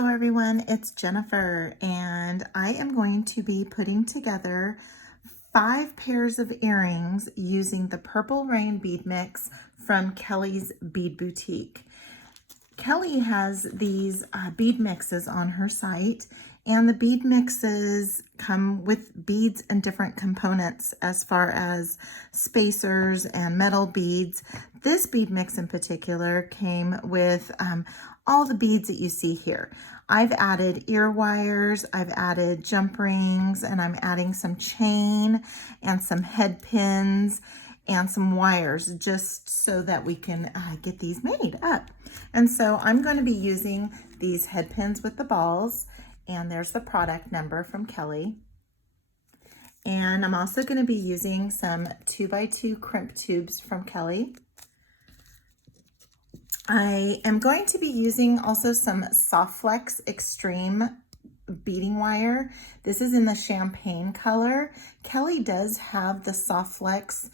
Hello everyone, it's Jennifer and I am going to be putting together 5 pairs of earrings using the Purple Rain bead mix from Kellie's Bead Boutique. Kellie has these bead mixes on her site, and the bead mixes come with beads and different components as far as spacers and metal beads. This bead mix in particular came with all the beads that you see here. I've added ear wires, I've added jump rings, and I'm adding some chain and some head pins and some wires just so that we can get these made up. And so I'm going to be using these head pins with the balls, and there's the product number from Kellie. And I'm also going to be using some 2x2 crimp tubes from Kellie. I am going to be using also some Soft Flex Extreme beading wire. This is in the champagne color. Kellie does have the Soft Flex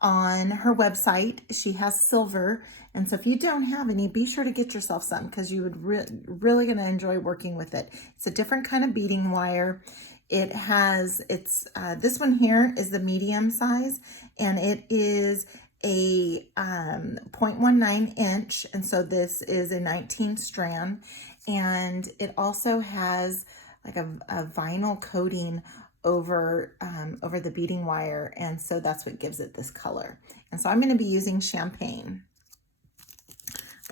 on her website. She has silver, and so if you don't have any, be sure to get yourself some because you would really gonna enjoy working with it. It's a different kind of beading wire. It has, this one here is the medium size, and it is a 0.19 inch, and so this is a 19 strand, and it also has like a vinyl coating over the beading wire, and so that's what gives it this color. And so I'm going to be using champagne.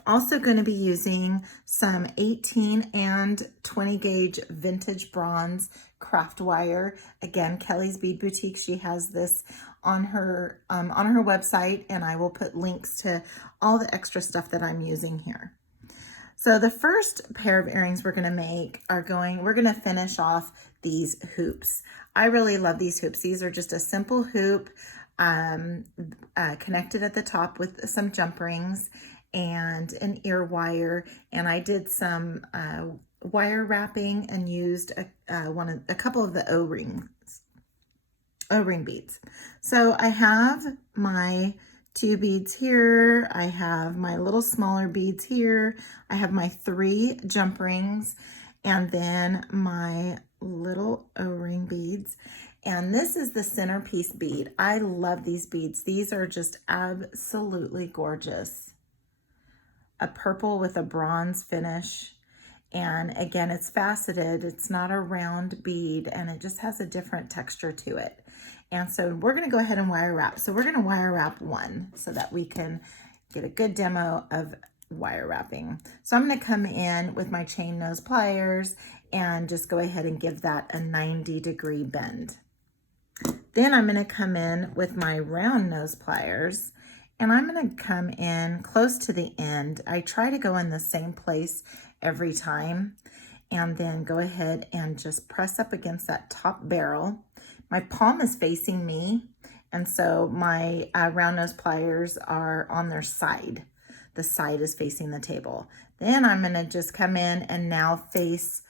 Also going to be using some 18 and 20 gauge vintage bronze Craftwire. Again, Kellie's Bead Boutique, she has this on her website, and I will put links to all the extra stuff that I'm using here. So the first pair of earrings we're going to make we're going to finish off these hoops. I really love these hoops. These are just a simple hoop connected at the top with some jump rings and an ear wire. And I did some wire wrapping and used a couple of the O-ring beads. So I have my 2 beads here. I have my little smaller beads here. I have my 3 jump rings, and then my little O-ring beads. And this is the centerpiece bead. I love these beads. These are just absolutely gorgeous. A purple with a bronze finish. And again, it's faceted. It's not a round bead, and it just has a different texture to it. And so we're going to go ahead and wire wrap. So we're going to wire wrap one so that we can get a good demo of wire wrapping. So I'm going to come in with my chain nose pliers and just go ahead and give that a 90-degree bend. Then I'm going to come in with my round nose pliers, and I'm going to come in close to the end. I try to go in the same place every time, and then go ahead and just press up against that top barrel. My palm is facing me, and so my round nose pliers are on their side. The side is facing the table. Then I'm going to just come in and now face,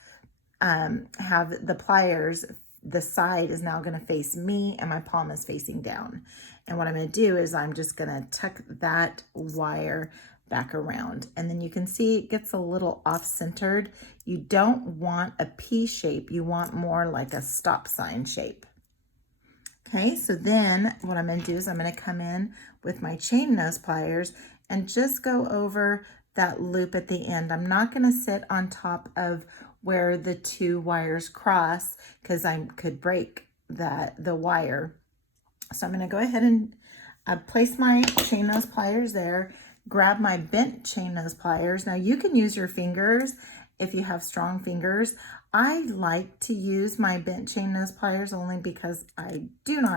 have the pliers, the side is now going to face me, and my palm is facing down. And what I'm going to do is I'm just going to tuck that wire back around, and then you can see it gets a little off-centered. You don't want a P shape, you want more like a stop sign shape. Okay, so then what I'm going to do is I'm going to come in with my chain nose pliers and just go over that loop at the end. I'm not going to sit on top of where the 2 wires cross because I could break the wire. So I'm going to go ahead and place my chain nose pliers there, grab my bent chain nose pliers. Now you can use your fingers if you have strong fingers. I like to use my bent chain nose pliers only because I don't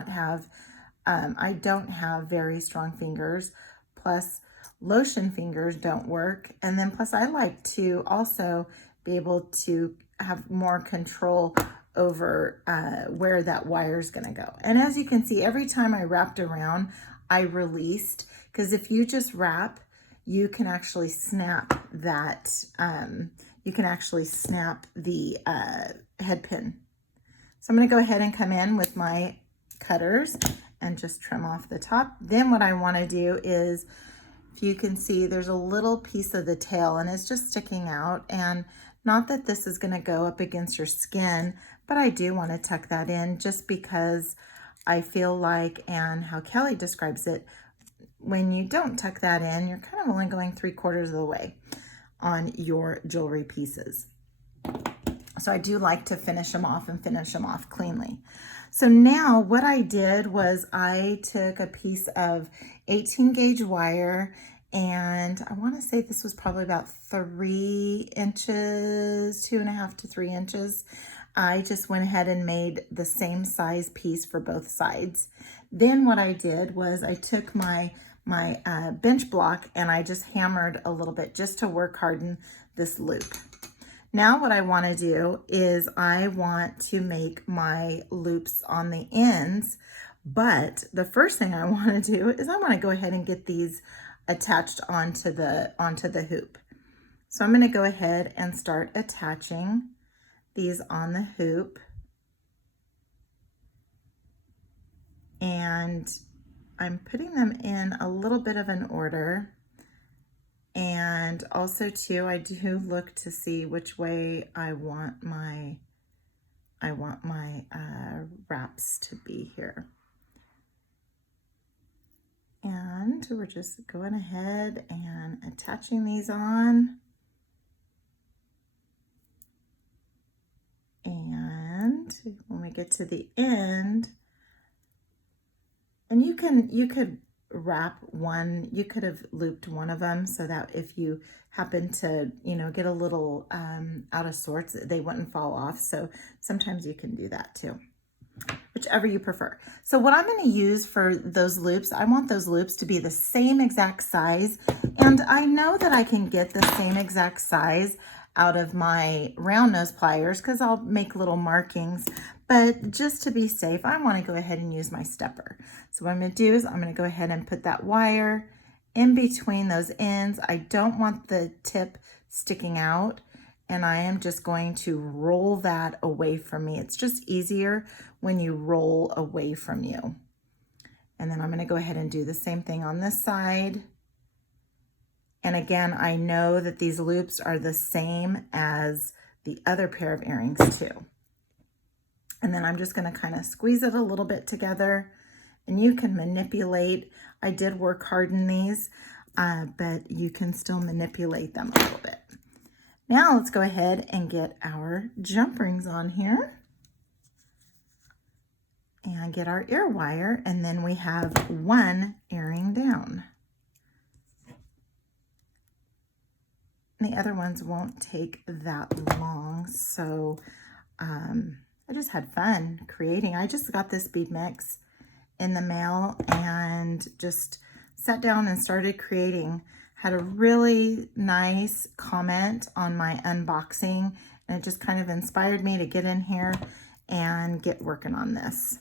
have very strong fingers. Plus, lotion fingers don't work. And then plus, I like to also be able to have more control over where that wire is going to go. And as you can see, every time I wrapped around, I released, because if you just wrap, you can actually snap that, you can actually snap the head pin. So I'm going to go ahead and come in with my cutters and just trim off the top. Then what I want to do is, if you can see, there's a little piece of the tail and it's just sticking out, and Not that this is going to go up against your skin, but I do want to tuck that in just because I feel like, and how Kelly describes it, when you don't tuck that in, you're kind of only going 3/4 of the way on your jewelry pieces. So I do like to finish them off and finish them off cleanly. So now what I did was I took a piece of 18 gauge wire, and I want to say this was probably about 3 inches, 2.5 to 3 inches. I just went ahead and made the same size piece for both sides. Then what I did was I took my bench block and I just hammered a little bit just to work harden this loop. Now what I want to do is I want to make my loops on the ends, but the first thing I want to do is I want to go ahead and get these attached onto the hoop. So I'm going to go ahead and start attaching these on the hoop. And I'm putting them in a little bit of an order. And also too, I do look to see which way I want my wraps to be here. And we're just going ahead and attaching these on. And when we get to the end, and you could wrap one, you could have looped one of them so that if you happen to, get a little out of sorts, they wouldn't fall off. So sometimes you can do that too, whichever you prefer. So what I'm going to use for those loops, I want those loops to be the same exact size. And I know that I can get the same exact size out of my round nose pliers because I'll make little markings. But just to be safe, I want to go ahead and use my stepper. So what I'm going to do is I'm going to go ahead and put that wire in between those ends. I don't want the tip sticking out, and I am just going to roll that away from me. It's just easier when you roll away from you. And then I'm going to go ahead and do the same thing on this side. And again, I know that these loops are the same as the other pair of earrings too. And then I'm just going to kind of squeeze it a little bit together, and you can manipulate. I did work harden these, but you can still manipulate them a little bit. Now let's go ahead and get our jump rings on here and get our ear wire, and then we have one earring down. The other ones won't take that long, so I just had fun creating. I just got this bead mix in the mail and just sat down and started creating. Had a really nice comment on my unboxing, and it just kind of inspired me to get in here and get working on this.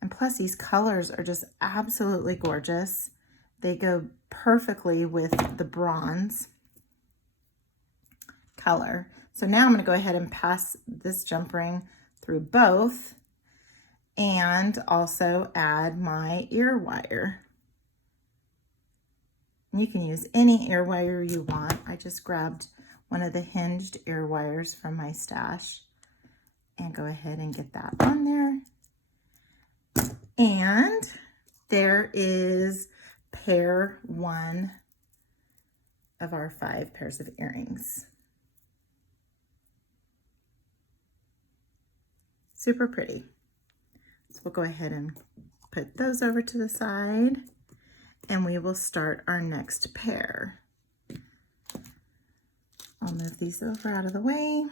And plus, these colors are just absolutely gorgeous. They go perfectly with the bronze color. So now I'm going to go ahead and pass this jump ring through both and also add my ear wire. And you can use any ear wire you want. I just grabbed one of the hinged ear wires from my stash and go ahead and get that on there. And there is pair one of our 5 pairs of earrings. Super pretty. So we'll go ahead and put those over to the side, and we will start our next pair. I'll move these over out of the way.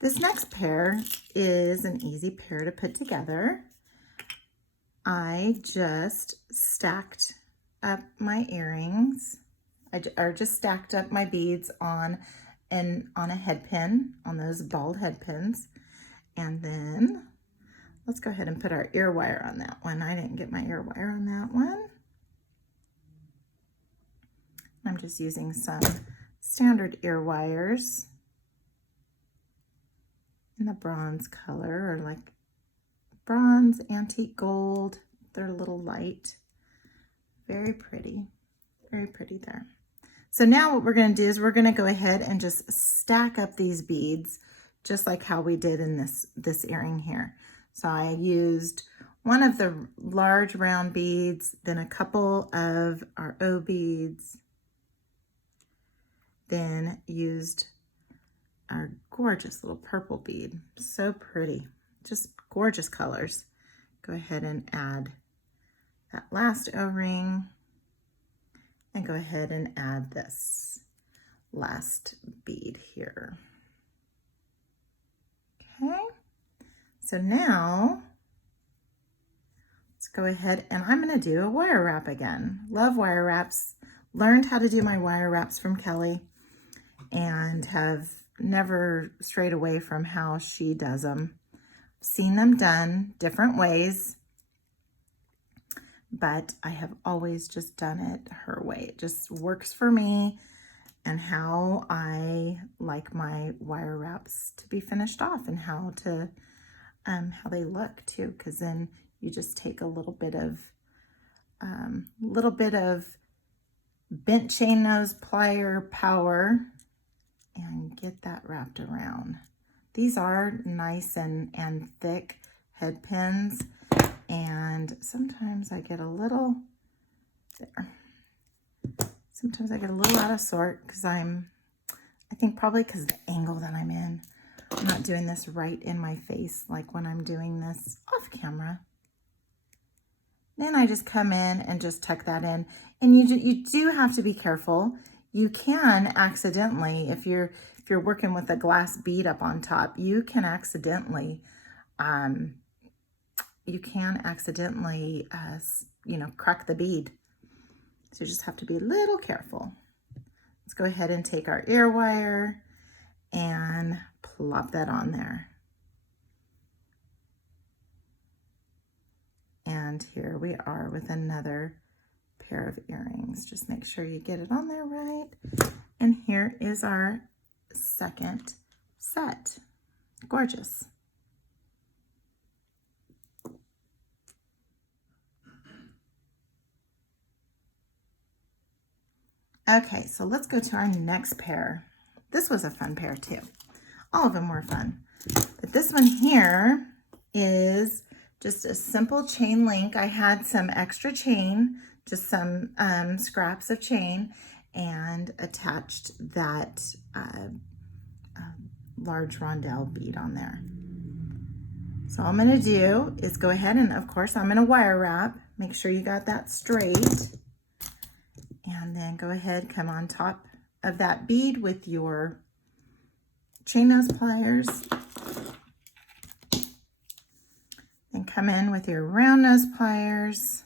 This next pair is an easy pair to put together. I just stacked up my earrings. I just stacked up my beads on a head pin, on those bald head pins. And then let's go ahead and put our ear wire on that one. I didn't get my ear wire on that one. I'm just using some standard ear wires in the bronze color, or like bronze, antique gold. They're a little light. Very pretty there. So now what we're going to do is we're going to go ahead and just stack up these beads just like how we did in this earring here. So I used one of the large round beads, then a couple of our O beads, then used our gorgeous little purple bead. So pretty, just gorgeous colors. Go ahead and add that last O-ring and go ahead and add this last bead here. Okay, so now let's go ahead and I'm going to do a wire wrap again. Love wire wraps. Learned how to do my wire wraps from Kelly and have never strayed away from how she does them. Seen them done different ways, but I have always just done it her way. It just works for me and how I like my wire wraps to be finished off and how they look too, because then you just take a little bit of bent chain nose plier power and get that wrapped around. These are nice and thick head pins, and sometimes I get a little there. Sometimes I get a little out of sort because I think probably because of the angle that I'm in. I'm not doing this right in my face like when I'm doing this off camera. Then I just come in and just tuck that in. And you do have to be careful. You can accidentally, if you're working with a glass bead up on top, you can accidentally, crack the bead. So you just have to be a little careful. Let's go ahead and take our ear wire and plop that on there. And here we are with another pair of earrings. Just make sure you get it on there right. And here is our second set. Gorgeous. Okay, so let's go to our next pair. This was a fun pair too. All of them were fun. But this one here is just a simple chain link. I had some extra chain, just some scraps of chain, and attached that large rondelle bead on there. So all I'm going to do is go ahead and, of course, I'm going to wire wrap. Make sure you got that straight. And then go ahead, come on top of that bead with your chain nose pliers. And come in with your round nose pliers.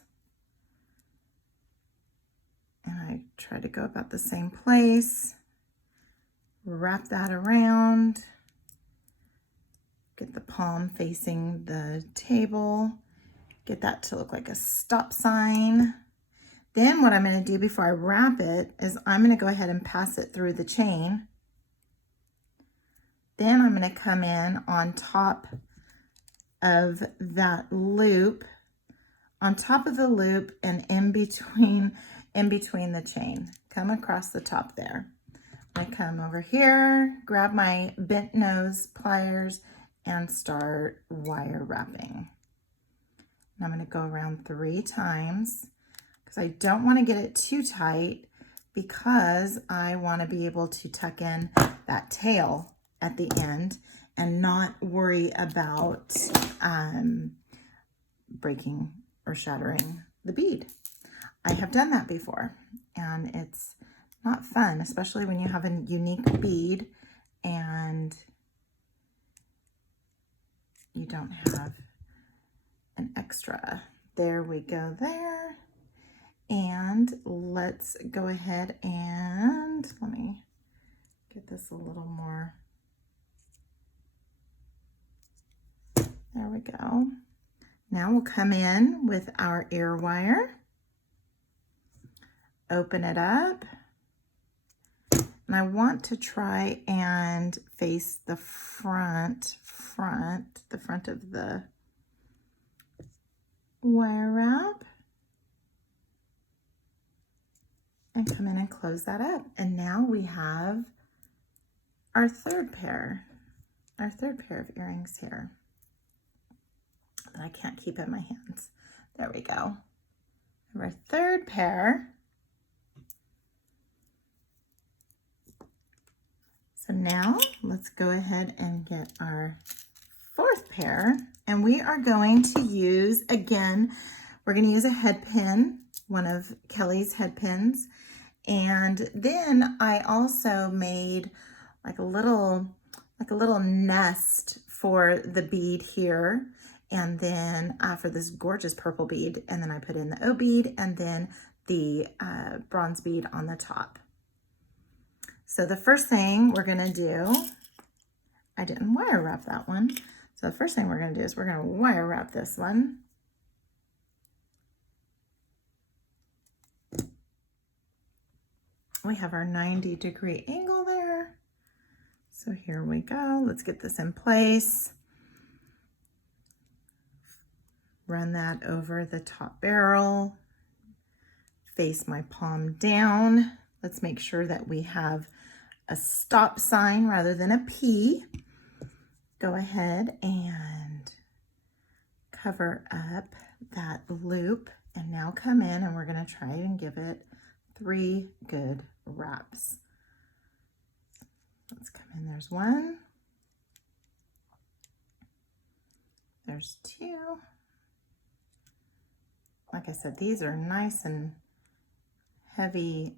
And I try to go about the same place. Wrap that around. Get the palm facing the table. Get that to look like a stop sign. Then what I'm going to do before I wrap it is I'm going to go ahead and pass it through the chain. Then I'm going to come in on top of that loop, on top of the loop and in between the chain. Come across the top there. I come over here, grab my bent nose pliers and start wire wrapping. And I'm going to go around 3 times. I don't want to get it too tight because I want to be able to tuck in that tail at the end and not worry about breaking or shattering the bead. I have done that before and it's not fun, especially when you have a unique bead and you don't have an extra. There we go there. And let's go ahead and let me get this a little more. There we go. Now we'll come in with our ear wire, open it up, and I want to try and face the front of the wire wrap. and come in and close that up. And now we have our third pair of earrings here that I can't keep in my hands. There we go. Our third pair. So now let's go ahead and get our fourth pair, and we are going to use, again, we're going to use a head pin, one of Kellie's head pins. And then I also made like a little nest for the bead here, and then for this gorgeous purple bead, and then I put in the O bead and then the bronze bead on the top. So the first thing we're gonna do, I didn't wire wrap that one. So the first thing we're gonna do is we're gonna wire wrap this one. We have our 90-degree angle there. So here we go. Let's get this in place. Run that over the top barrel. Face my palm down. Let's make sure that we have a stop sign rather than a P. Go ahead and cover up that loop, and now come in and we're going to try and give it 3 good wraps. Let's come in. There's 1. There's 2. Like I said, these are nice and heavy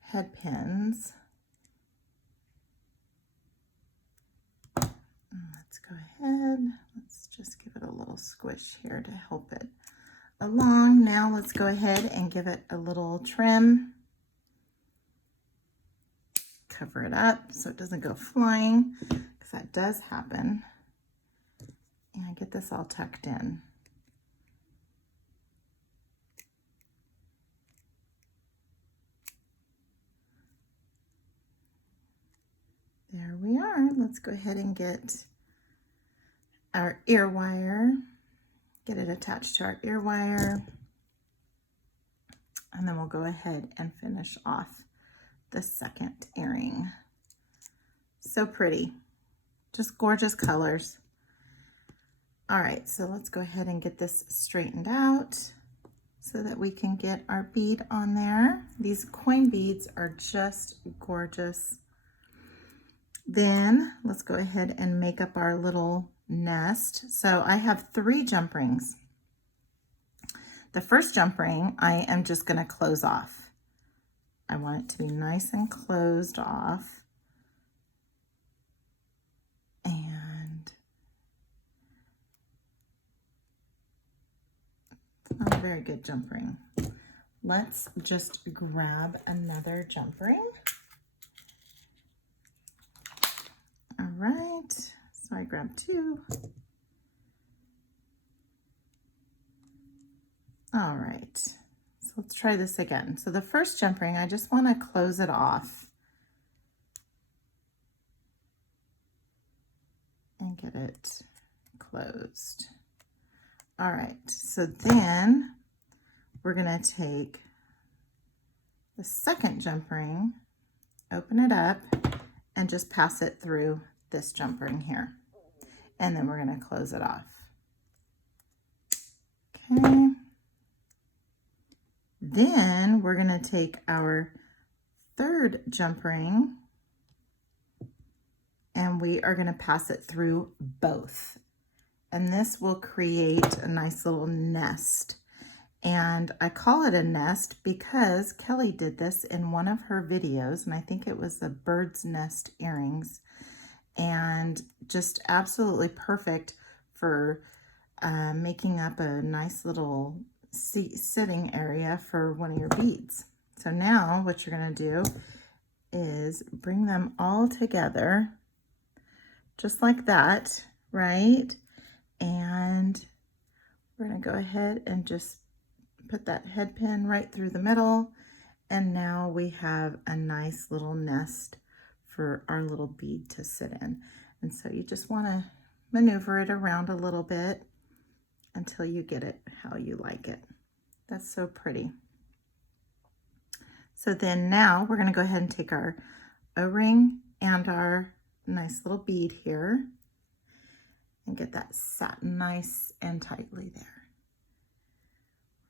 head pins. Let's go ahead. Let's just give it a little squish here to help it along. Now let's go ahead and give it a little trim. Cover it up so it doesn't go flying, because that does happen. And get this all tucked in. There we are. Let's go ahead and get our ear wire, get it attached to our ear wire, and then we'll go ahead and finish off the second earring. So pretty, just gorgeous colors. All right, so let's go ahead and get this straightened out so that we can get our bead on there. These coin beads are just gorgeous. Then let's go ahead and make up our little nest. So I have 3 jump rings. The first jump ring I am just going to close off. I want it to be nice and closed off. And it's not a very good jump ring. Let's just grab another jump ring. All right, so I grabbed 2. All right, so let's try this again. So the first jump ring, I just want to close it off and get it closed. All right, so then we're going to take the second jump ring, open it up, and just pass it through this jump ring here. And then we're going to close it off. Okay. Then we're going to take our third jump ring and we are going to pass it through both. And this will create a nice little nest. And I call it a nest because Kellie did this in one of her videos, and I think it was the bird's nest earrings, and just absolutely perfect for making up a nice little sitting area for one of your beads. So now what you're going to do is bring them all together just like that, right? And we're going to go ahead and just put that head pin right through the middle, and now we have a nice little nest for our little bead to sit in. And so you just want to maneuver it around a little bit until you get it how you like it. That's so pretty. So then now we're going to go ahead and take our O-ring and our nice little bead here and get that set nice and tightly there.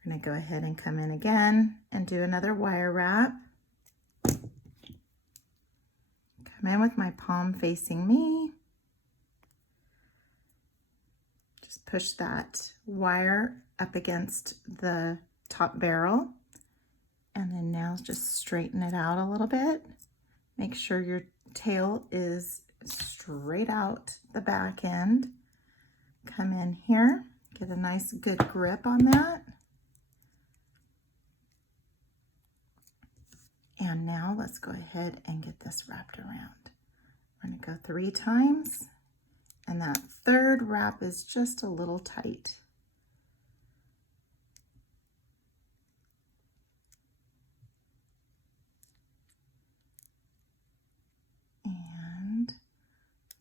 We're going to go ahead and come in again and do another wire wrap. Come in with my palm facing me. Just push that wire up against the top barrel. And then now just straighten it out a little bit. Make sure your tail is straight out the back end. Come in here, get a nice good grip on that. And now let's go ahead and get this wrapped around. We're going to go 3 times, and that third wrap is just a little tight. And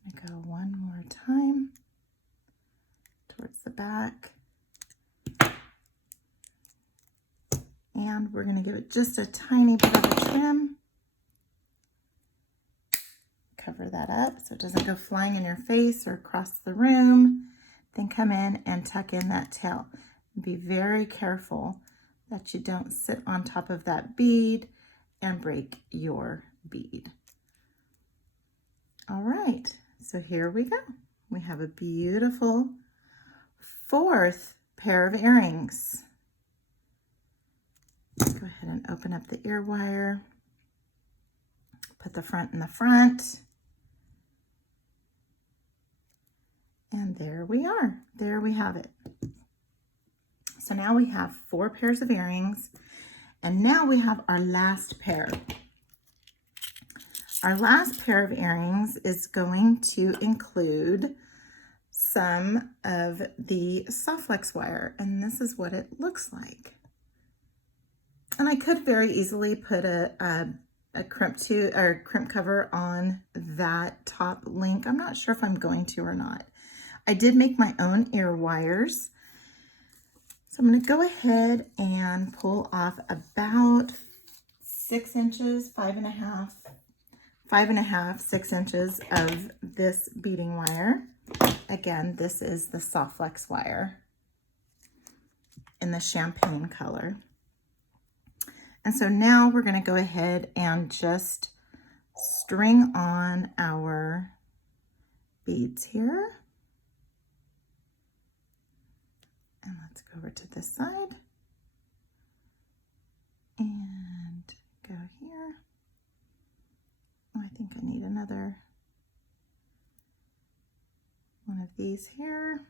I'm going to go one more time towards the back. And we're going to give it just a tiny bit of a trim. Cover that up so it doesn't go flying in your face or across the room. Then come in and tuck in that tail. Be very careful that you don't sit on top of that bead and break your bead. All right, so here we go. We have a beautiful 4th pair of earrings. Go ahead and open up the ear wire. Put the front in the front. And there we are. There we have it. So now we have 4 pairs of earrings. And now we have our last pair. Our last pair of earrings is going to include some of the soft flex wire. And this is what it looks like. And I could very easily put a crimp cover on that top link. I'm not sure if I'm going to or not. I did make my own ear wires. So I'm going to go ahead and pull off about 6 inches, 5.5, 6 inches of this beading wire. Again, this is the soft flex wire in the champagne color. And so now we're going to go ahead and just string on our beads here. And let's go over to this side and go here. Oh, I think I need another one of these here.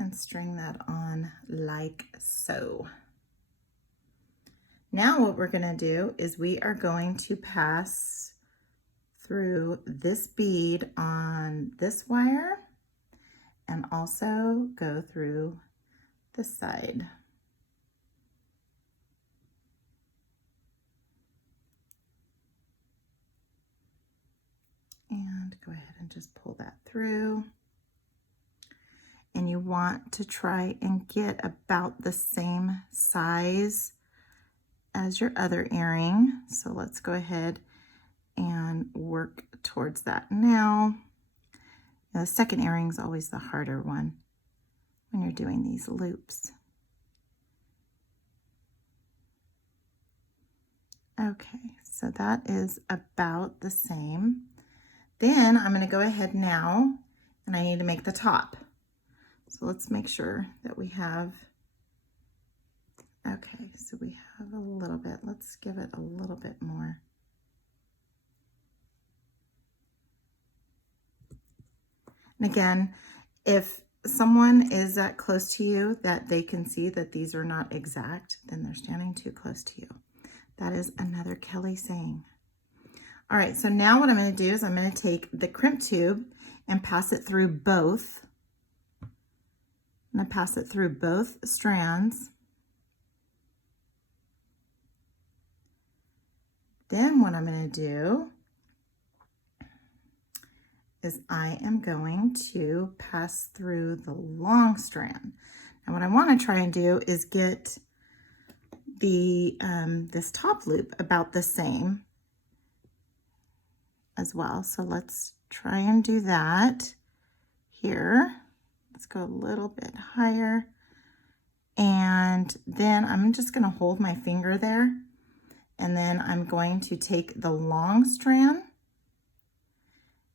And string that on like so. Now what we're going to do is we are going to pass through this bead on this wire and also go through this side. And go ahead and just pull that through. And you want to try and get about the same size as your other earring. So let's go ahead and work towards that now. Now the second earring is always the harder one when you're doing these loops. Okay, so that is about the same. Then I'm going to go ahead now and I need to make the top. So let's make sure that we have, okay, so we have a little bit. Let's give it a little bit more. And again, if someone is that close to you that they can see that these are not exact, then they're standing too close to you. That is another Kelly saying. All right, so now what I'm going to do is I'm going to take the crimp tube and pass it through both. I'm going to pass it through both strands. Then what I'm going to do is I am going to pass through the long strand. And what I want to try and do is get the this top loop about the same as well. So let's try and do that here. Let's go a little bit higher. And then I'm just going to hold my finger there. And then I'm going to take the long strand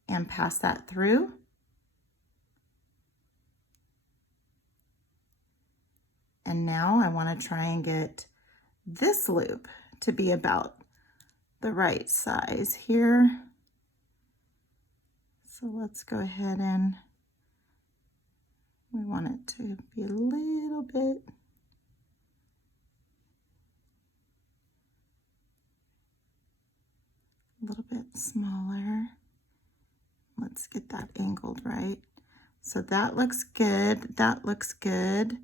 and pass that through. And now I want to try and get this loop to be about the right size here. So let's go ahead and we want it to be a little bit smaller. Let's get that angled right. So that looks good. That looks good.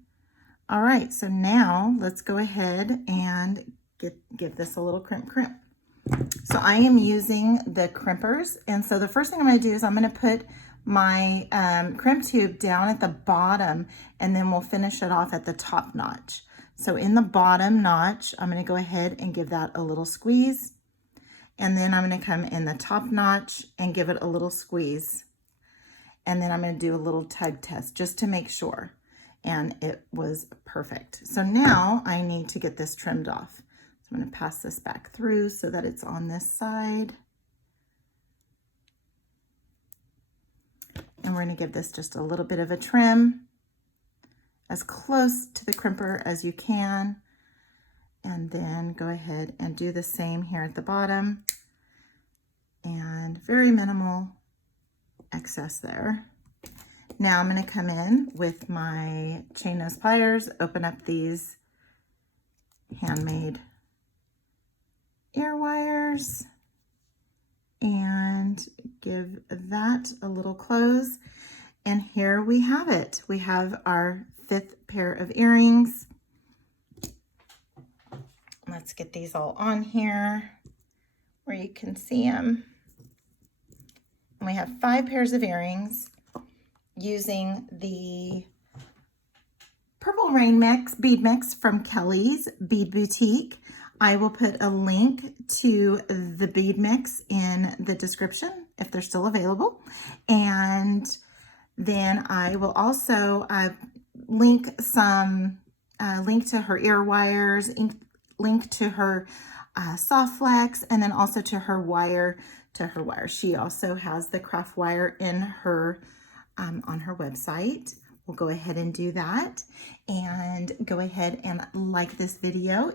All right, so now let's go ahead and give this a little crimp. So I am using the crimpers, and so the first thing I'm going to do is I'm going to put my crimp tube down at the bottom, and then we'll finish it off at the top notch. So in the bottom notch, I'm going to go ahead and give that a little squeeze, and then I'm going to come in the top notch and give it a little squeeze, and then I'm going to do a little tug test just to make sure. And it was perfect. So now I need to get this trimmed off. So I'm going to pass this back through so that it's on this side. And we're going to give this just a little bit of a trim, as close to the crimper as you can. And then go ahead and do the same here at the bottom. And very minimal excess there. Now I'm going to come in with my chain nose pliers, open up these handmade ear wires, and give that a little close. And here we have it. We have our 5th pair of earrings. Let's get these all on here where you can see them. And we have 5 pairs of earrings, using the Purple Rain mix, bead mix from Kellie's Bead Boutique. I will put a link to the bead mix in the description if they're still available. And then I will also link to her ear wires, link to her soft flex, and then also to her wire. She also has the Craftwire in her on her website. We'll go ahead and do that, and go ahead and like this video.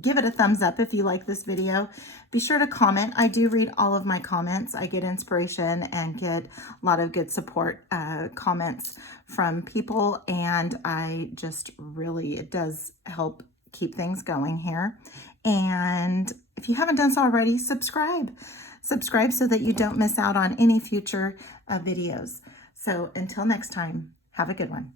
Give it a thumbs up if you like this video. Be sure to comment. I do read all of my comments. I get inspiration and get a lot of good support comments from people, and it does help keep things going here. And if you haven't done so already, subscribe so that you don't miss out on any future videos. So until next time, have a good one.